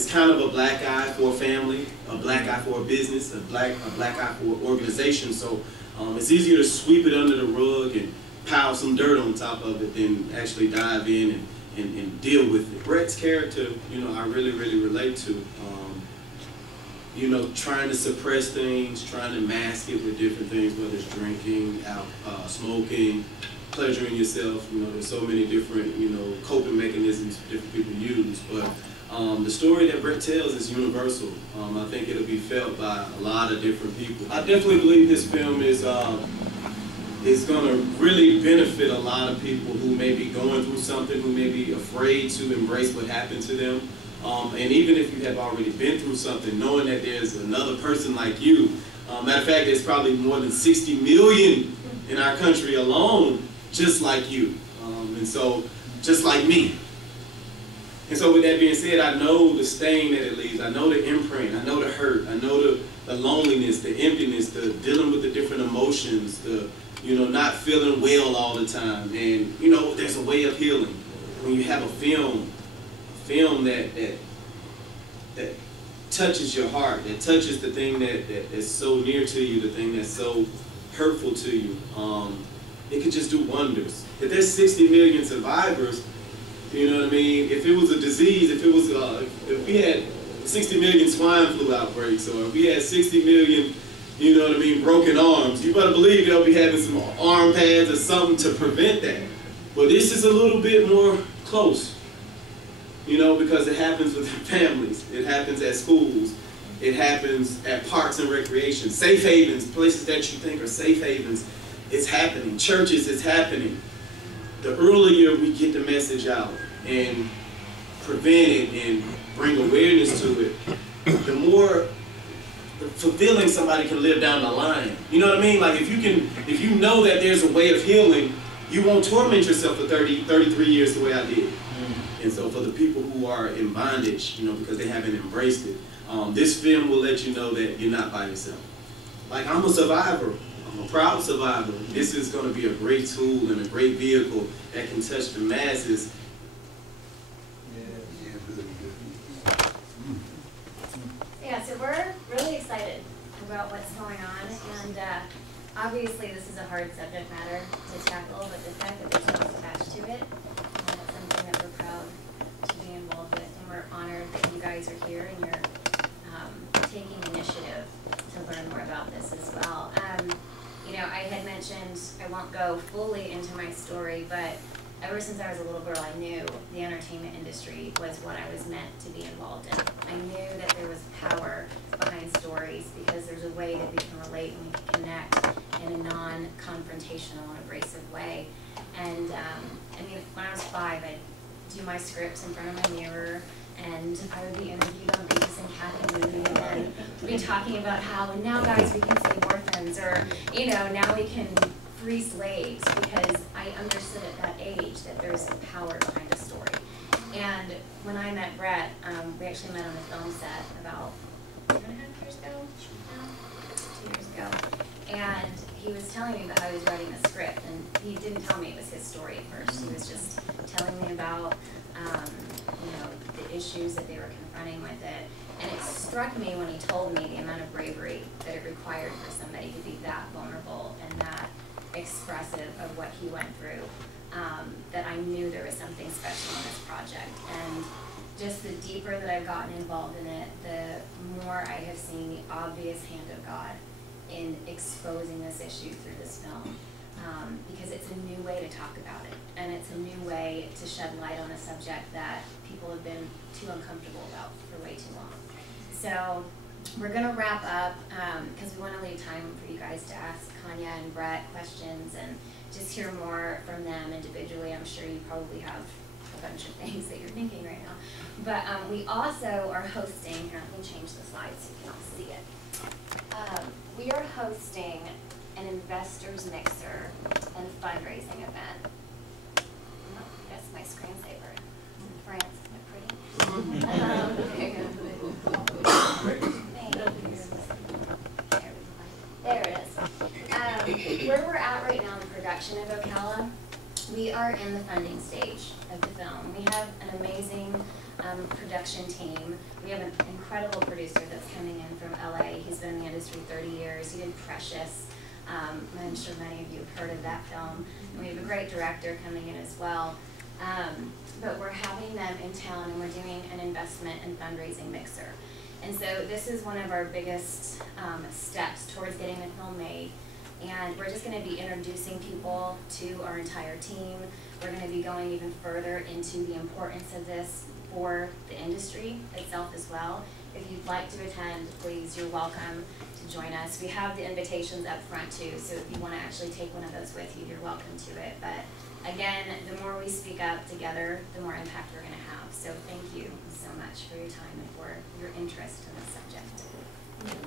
It's kind of a black eye for a family, a black eye for a business, a black eye for an organization. So it's easier to sweep it under the rug and pile some dirt on top of it than actually dive in and deal with it. Brett's character, you know, I really relate to. You know, trying to suppress things, trying to mask it with different things, whether it's drinking, smoking, pleasuring yourself. You know, there's so many different, you know, coping mechanisms different people use. But the story that Brett tells is universal. I think it'll be felt by a lot of different people. I definitely believe this film is going to really benefit a lot of people who may be going through something, who may be afraid to embrace what happened to them. And even if you have already been through something, knowing that there's another person like you. Matter of fact, there's probably more than 60 million in our country alone just like you. And so, just like me. And so with that being said, I know the stain that it leaves. I know the imprint. I know the hurt. I know the loneliness, the emptiness, the dealing with the different emotions, the, you know, not feeling well all the time. And, you know, there's a way of healing. When you have a film that touches your heart, that touches the thing that is so near to you, the thing that's so hurtful to you, it could just do wonders. If there's 60 million survivors, you know what I mean? If it was a disease, if we had 60 million swine flu outbreaks, or if we had 60 million, you know what I mean, broken arms, you better believe they'll be having some arm pads or something to prevent that. But this is a little bit more close. You know, because it happens with families, it happens at schools, it happens at parks and recreation, safe havens, places that you think are safe havens. It's happening. Churches, it's happening. The earlier we get the message out and prevent it and bring awareness to it, the more fulfilling somebody can live down the line. You know what I mean? Like if you know that there's a way of healing, you won't torment yourself for 33 years the way I did. And so for the people who are in bondage, you know, because they haven't embraced it, this film will let you know that you're not by yourself. Like, I'm a survivor. I'm a proud survivor. This is going to be a great tool and a great vehicle that can touch the masses. Yeah, so we're really excited about what's going on, and obviously this is a hard subject matter to tackle, but the fact that there's no attached to it, something that we're proud to be involved with, and we're honored that you guys are here and you're taking initiative to learn more about this as well. You know, I had mentioned, I won't go fully into my story, but ever since I was a little girl, I knew the entertainment industry was what I was meant to be involved in. I knew that there was power behind stories because there's a way that we can relate and we can connect in a non-confrontational and abrasive way. And I mean, when I was 5, I'd do my scripts in front of my mirror, and I would be interviewed on Beavis and Kathy and then be talking about how, and now guys, we can save orphans, or, you know, now we can free slaves, because I understood at that age that there's a power behind a story. And when I met Brett, we actually met on a film set about 2.5 years ago now? 2 years ago. And he was telling me about how he was writing a script, and he didn't tell me it was his story at first. He was just telling me about you know, the issues that they were confronting with it. And it struck me when he told me the amount of bravery that it required for somebody to be that vulnerable and that expressive of what he went through, that I knew there was something special in this project. And just the deeper that I've gotten involved in it, the more I have seen the obvious hand of God in exposing this issue through this film. Because it's a new way to talk about it, and it's a new way to shed light on a subject that people have been too uncomfortable about for way too long. So we're going to wrap up because we want to leave time for you guys to ask Kanya and Brett questions and just hear more from them individually. I'm sure you probably have a bunch of things that you're thinking right now. But we also are hosting, here, let me change the slide so you can all see it. We are hosting an investors mixer and fundraising event. Oh, that's my screensaver. It's in France, isn't it pretty? There it is. Where we're at right now in the production of Ocala, we are in the funding stage of the film. We have an amazing production team. We have an incredible producer that's coming in from LA. He's been in the industry 30 years. He did Precious. I'm sure many of you have heard of that film. And we have a great director coming in as well. But we're having them in town, and we're doing an investment and fundraising mixer. And so this is one of our biggest steps towards getting the film made. And we're just going to be introducing people to our entire team. We're going to be going even further into the importance of this for the industry itself as well. If you'd like to attend, please, you're welcome to join us. We have the invitations up front too, so if you want to actually take one of those with you, you're welcome to it. But again, the more we speak up together, the more impact we're going to have. So thank you so much for your time and for your interest in this subject.